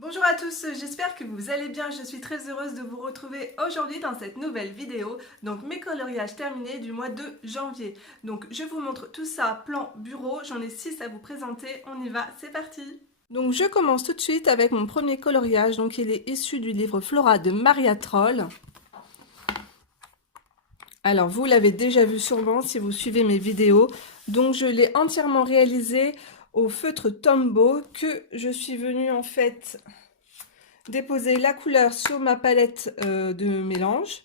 Bonjour à tous, j'espère que vous allez bien. Je suis très heureuse de vous retrouver aujourd'hui dans cette nouvelle vidéo. Donc mes coloriages terminés du mois de janvier. Donc je vous montre tout ça, plan bureau. J'en ai 6 à vous présenter. On y va, c'est parti. Donc je commence tout de suite avec mon premier coloriage. Donc il est issu du livre Flora de Maria Troll. Alors vous l'avez déjà vu sûrement si vous suivez mes vidéos. Donc je l'ai entièrement réalisé au feutre Tombow que je suis venue en fait déposer la couleur sur ma palette de mélange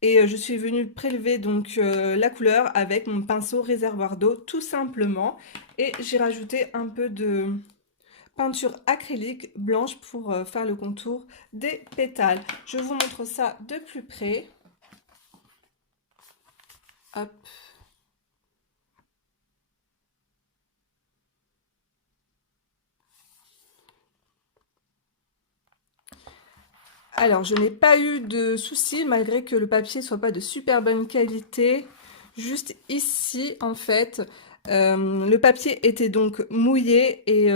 et je suis venue prélever donc la couleur avec mon pinceau réservoir d'eau tout simplement et j'ai rajouté un peu de peinture acrylique blanche pour faire le contour des pétales. Je vous montre ça de plus près. Hop. Alors, je n'ai pas eu de soucis malgré que le papier soit pas de super bonne qualité. Juste ici, en fait, le papier était donc mouillé et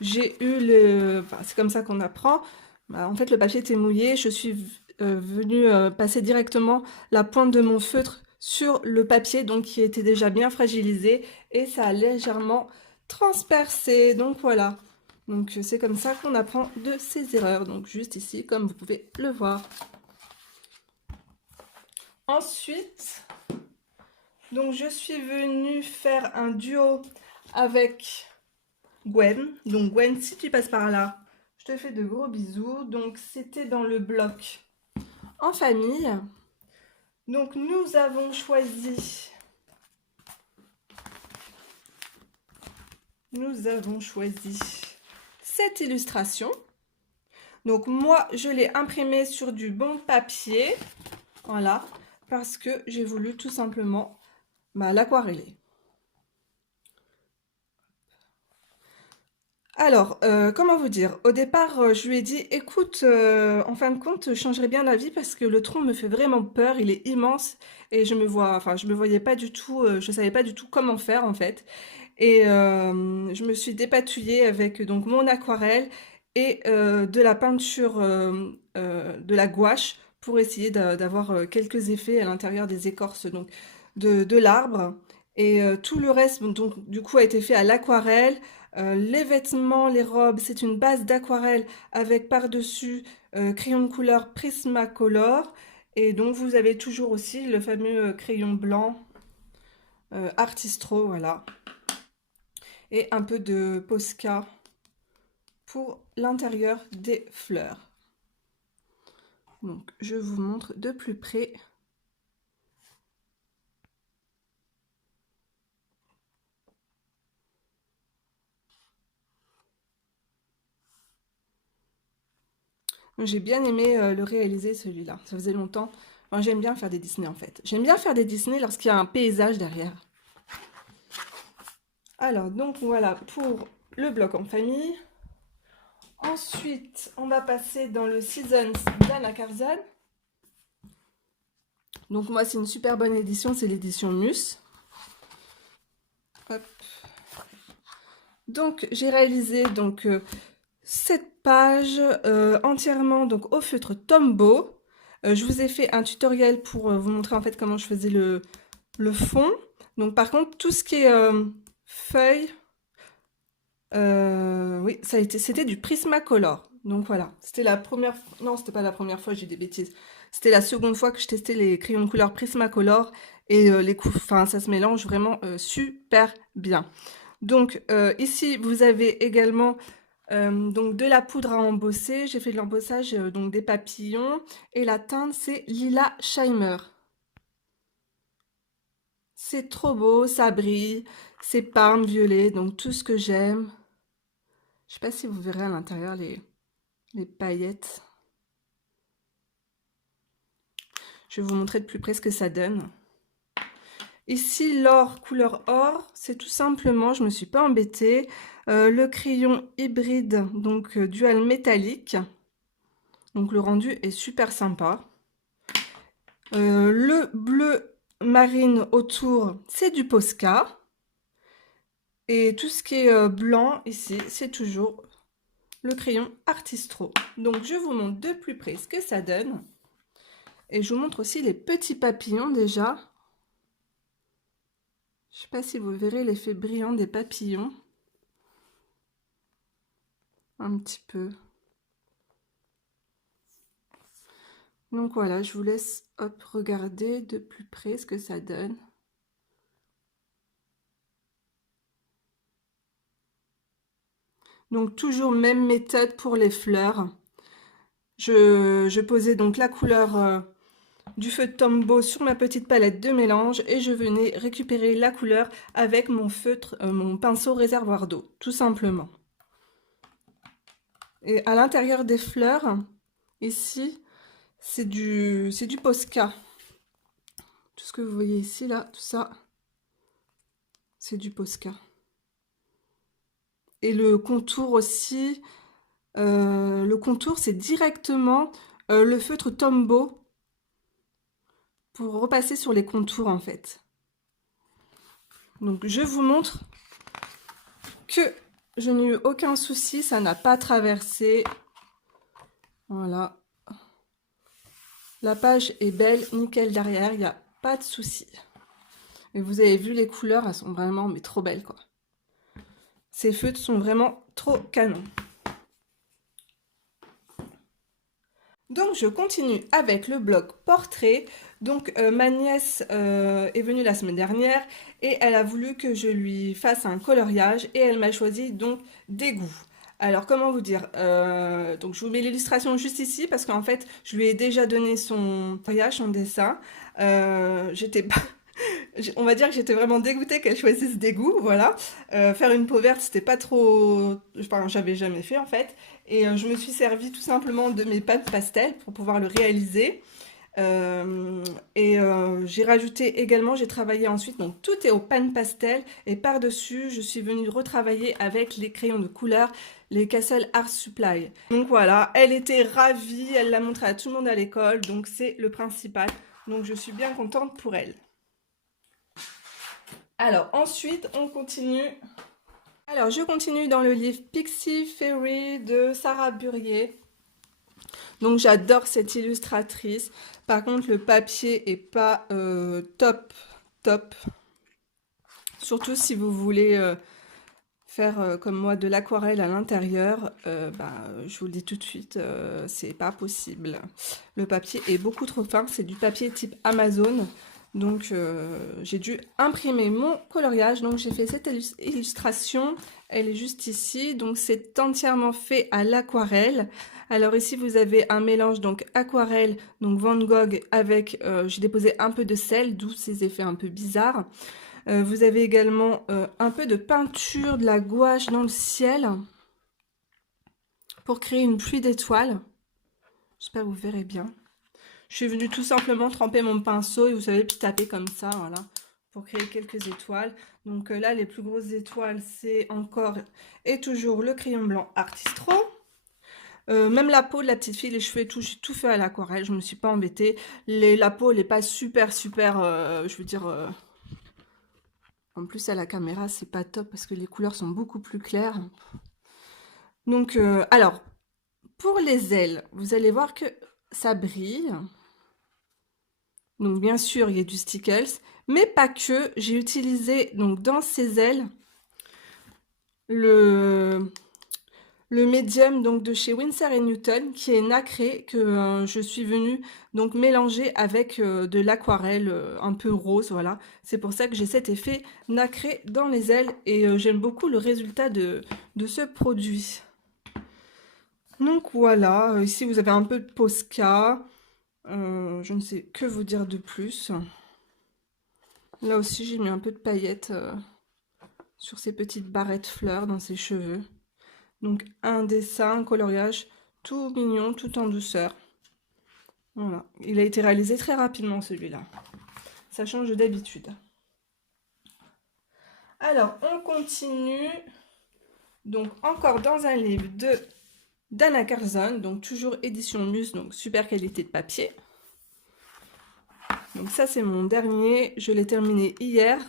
j'ai eu le... Enfin, c'est comme ça qu'on apprend. Bah, en fait, le papier était mouillé. Je suis venue passer directement la pointe de mon feutre sur le papier, donc qui était déjà bien fragilisé et ça a légèrement transpercé. Donc voilà. Donc c'est comme ça qu'on apprend de ses erreurs. Donc juste ici, comme vous pouvez le voir. Ensuite, donc je suis venue faire un duo avec Gwen. Donc Gwen, si tu passes par là, je te fais de gros bisous. Donc c'était dans le bloc en famille. Donc nous avons choisi cette illustration. Donc moi, je l'ai imprimée sur du bon papier, voilà, parce que j'ai voulu tout simplement l'aquareller. Alors, comment vous dire? Au départ, je lui ai dit, écoute, en fin de compte, je changerais bien d'avis parce que le tronc me fait vraiment peur, il est immense et je me voyais pas du tout, je savais pas du tout comment faire en fait. Et je me suis dépatouillée avec donc mon aquarelle et de la peinture de la gouache pour essayer d'avoir quelques effets à l'intérieur des écorces donc de l'arbre. Et tout le reste donc du coup a été fait à l'aquarelle. Les vêtements, les robes, c'est une base d'aquarelle avec par-dessus crayon de couleur Prismacolor. Et donc vous avez toujours aussi le fameux crayon blanc Artistro, voilà. Et un peu de Posca pour l'intérieur des fleurs. Donc je vous montre de plus près. J'ai bien aimé le réaliser celui-là, ça faisait longtemps. Enfin, j'aime bien faire des Disney en fait. J'aime bien faire des Disney lorsqu'il y a un paysage derrière. Alors donc voilà pour le bloc en famille. Ensuite, on va passer dans le Seasons d'Anna Karzan. Donc moi, c'est une super bonne édition, c'est l'édition Mus. Hop. Donc j'ai réalisé donc cette page entièrement donc au feutre Tombow. Je vous ai fait un tutoriel pour vous montrer en fait comment je faisais le fond. Donc par contre, tout ce qui est feuilles, oui, c'était du Prismacolor. Donc voilà, c'était la première fois, non, c'était pas la première fois, j'ai des bêtises. C'était la seconde fois que je testais les crayons de couleur Prismacolor et les coups, enfin ça se mélange vraiment super bien. Donc ici vous avez également donc de la poudre à embosser. J'ai fait de l'embossage donc des papillons et la teinte c'est Lila Shimer. C'est trop beau, ça brille, c'est parme violet, donc tout ce que j'aime. Je sais pas si vous verrez à l'intérieur les paillettes. Je vais vous montrer de plus près ce que ça donne. Ici, l'or couleur or, c'est tout simplement, je me suis pas embêtée, le crayon hybride, donc dual métallique. Donc le rendu est super sympa. Le bleu marine autour, c'est du Posca. Et tout ce qui est blanc ici, c'est toujours le crayon Artistro. Donc je vous montre de plus près ce que ça donne. Et je vous montre aussi les petits papillons déjà. Je ne sais pas si vous verrez l'effet brillant des papillons. Un petit peu. Donc voilà, je vous laisse hop, regarder de plus près ce que ça donne. Donc toujours même méthode pour les fleurs. Je posais donc la couleur du feu de Tombow sur ma petite palette de mélange et je venais récupérer la couleur avec mon feutre, mon pinceau réservoir d'eau, tout simplement. Et à l'intérieur des fleurs, ici, c'est du Posca. Tout ce que vous voyez ici, là, tout ça, c'est du Posca. Et le contour aussi, le contour, c'est directement le feutre Tombow pour repasser sur les contours, en fait. Donc, je vous montre que je n'ai eu aucun souci, ça n'a pas traversé. Voilà. La page est belle, nickel derrière, il n'y a pas de souci. Et vous avez vu les couleurs, elles sont vraiment mais trop belles quoi. Ces feutres sont vraiment trop canons. Donc je continue avec le bloc portrait. Donc ma nièce est venue la semaine dernière et elle a voulu que je lui fasse un coloriage et elle m'a choisi donc d'égout. Alors comment vous dire, donc je vous mets l'illustration juste ici parce qu'en fait je lui ai déjà donné son coloriage, son dessin. J'étais pas on va dire que j'étais vraiment dégoûtée qu'elle choisisse des goûts, voilà. Faire une peau verte, c'était pas trop... Enfin, j'avais jamais fait en fait. Et je me suis servi tout simplement de mes pâtes pastel pour pouvoir le réaliser. J'ai rajouté également, j'ai travaillé ensuite, donc tout est au pan pastel. Et par-dessus, je suis venue retravailler avec les crayons de couleur, les Castle Art Supply. Donc voilà, elle était ravie, elle l'a montré à tout le monde à l'école, donc c'est le principal. Donc je suis bien contente pour elle. Alors ensuite, on continue. Alors je continue dans le livre Pixie Fairy de Sarah Burrier. Donc j'adore cette illustratrice. Par contre, le papier est pas top. Surtout si vous voulez faire comme moi de l'aquarelle à l'intérieur, je vous le dis tout de suite, c'est pas possible. Le papier est beaucoup trop fin, c'est du papier type Amazon. Donc j'ai dû imprimer mon coloriage, donc j'ai fait cette illustration, elle est juste ici, donc c'est entièrement fait à l'aquarelle. Alors ici vous avez un mélange donc aquarelle, donc Van Gogh avec, j'ai déposé un peu de sel, d'où ces effets un peu bizarres. Vous avez également un peu de peinture, de la gouache dans le ciel pour créer une pluie d'étoiles. J'espère que vous verrez bien. Je suis venue tout simplement tremper mon pinceau et vous savez, puis taper comme ça, voilà, pour créer quelques étoiles. Donc là, les plus grosses étoiles, c'est encore et toujours le crayon blanc Artistro. Même la peau de la petite fille, les cheveux et tout, j'ai tout fait à l'aquarelle, je ne me suis pas embêtée. La peau, elle n'est pas super, je veux dire... En plus, à la caméra, c'est pas top parce que les couleurs sont beaucoup plus claires. Donc, alors, pour les ailes, vous allez voir que ça brille. Donc, bien sûr, il y a du Stickles, mais pas que. J'ai utilisé, donc, dans ces ailes, le médium donc de chez Winsor & Newton qui est nacré que je suis venue donc mélanger avec de l'aquarelle un peu rose, voilà. C'est pour ça que j'ai cet effet nacré dans les ailes et j'aime beaucoup le résultat de ce produit. Donc voilà, ici vous avez un peu de Posca, je ne sais que vous dire de plus. Là aussi j'ai mis un peu de paillettes sur ces petites barrettes fleurs dans ses cheveux. Donc un dessin, un coloriage tout mignon, tout en douceur. Voilà, il a été réalisé très rapidement celui-là. Ça change d'habitude. Alors on continue. Donc encore dans un livre de d'Anna Carlson, donc toujours édition Muse, donc super qualité de papier. Donc ça c'est mon dernier, je l'ai terminé hier.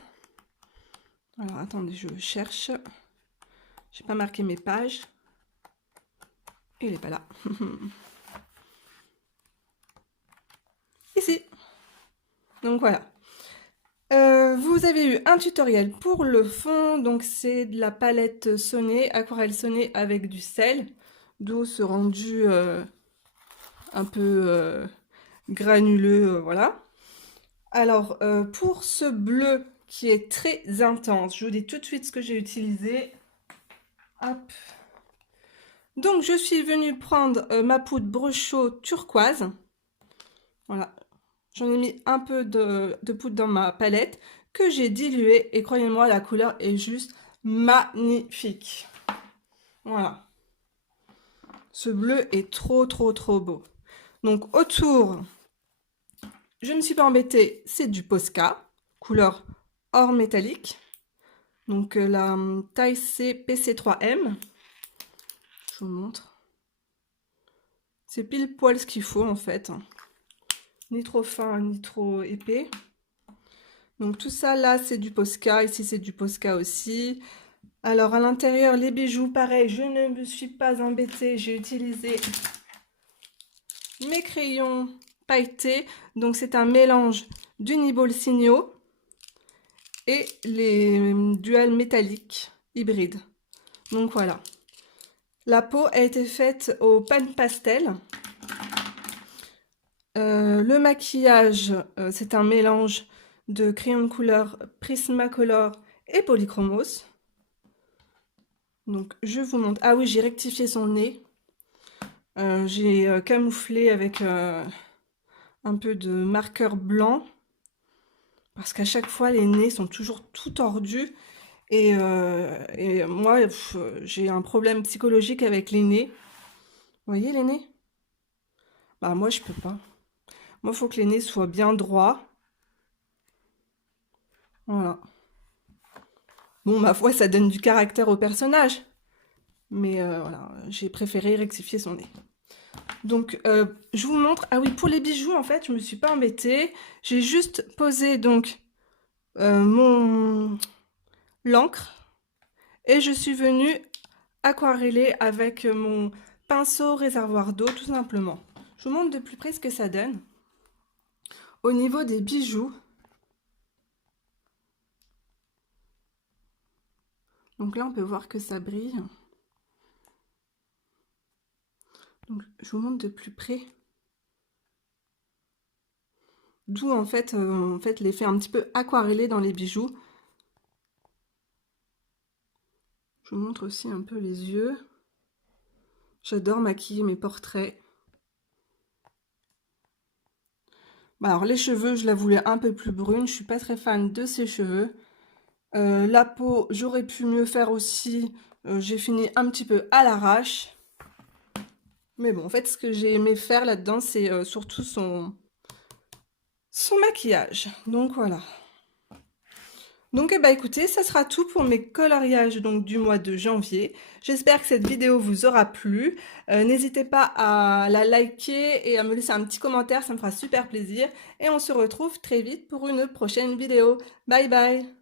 Alors attendez, je cherche. J'ai pas marqué mes pages. Il n'est pas là. Ici. Donc voilà. Vous avez eu un tutoriel pour le fond, donc c'est de la palette Sonet, aquarelle Sonet avec du sel, d'où ce rendu un peu granuleux, voilà. Alors, pour ce bleu qui est très intense, je vous dis tout de suite ce que j'ai utilisé. Hop. Donc, je suis venue prendre ma poudre Brushot turquoise. Voilà, j'en ai mis un peu de poudre dans ma palette que j'ai diluée et croyez-moi, la couleur est juste magnifique. Voilà. Ce bleu est trop beau. Donc autour, je ne me suis pas embêtée, c'est du Posca, couleur or métallique. Donc la taille c'est PC3M. Je vous montre. C'est pile poil ce qu'il faut en fait. Ni trop fin, ni trop épais. Donc tout ça là c'est du Posca, ici c'est du Posca aussi. Alors à l'intérieur les bijoux, pareil, je ne me suis pas embêtée, j'ai utilisé mes crayons pailletés. Donc c'est un mélange d'Uniball Signo et les duals métalliques hybrides. Donc voilà. La peau a été faite au pan pastel. Le maquillage, c'est un mélange de crayon de couleur Prismacolor et Polychromos. Donc je vous montre. Ah oui, j'ai rectifié son nez. J'ai camouflé avec un peu de marqueur blanc. Parce qu'à chaque fois, les nez sont toujours tout tordus. Et moi, j'ai un problème psychologique avec les nez. Vous voyez les nez? Bah moi, je peux pas. Moi, il faut que les nez soient bien droits. Voilà. Bon, ma foi, ça donne du caractère au personnage. Mais voilà, j'ai préféré rectifier son nez. Donc, je vous montre. Ah oui, pour les bijoux, en fait, je me suis pas embêtée. J'ai juste posé donc l'encre et je suis venue aquareller avec mon pinceau réservoir d'eau, tout simplement. Je vous montre de plus près ce que ça donne. Au niveau des bijoux, donc là, on peut voir que ça brille. Donc, je vous montre de plus près. D'où en fait l'effet un petit peu aquarellé dans les bijoux. Je vous montre aussi un peu les yeux. J'adore maquiller mes portraits. Bah alors les cheveux, je la voulais un peu plus brune. Je suis pas très fan de ces cheveux. La peau, j'aurais pu mieux faire aussi. J'ai fini un petit peu à l'arrache. Mais bon, en fait, ce que j'ai aimé faire là-dedans, c'est surtout son maquillage. Donc voilà. Donc eh ben, écoutez, ça sera tout pour mes coloriages donc, du mois de janvier. J'espère que cette vidéo vous aura plu. N'hésitez pas à la liker et à me laisser un petit commentaire, ça me fera super plaisir. Et on se retrouve très vite pour une prochaine vidéo. Bye bye!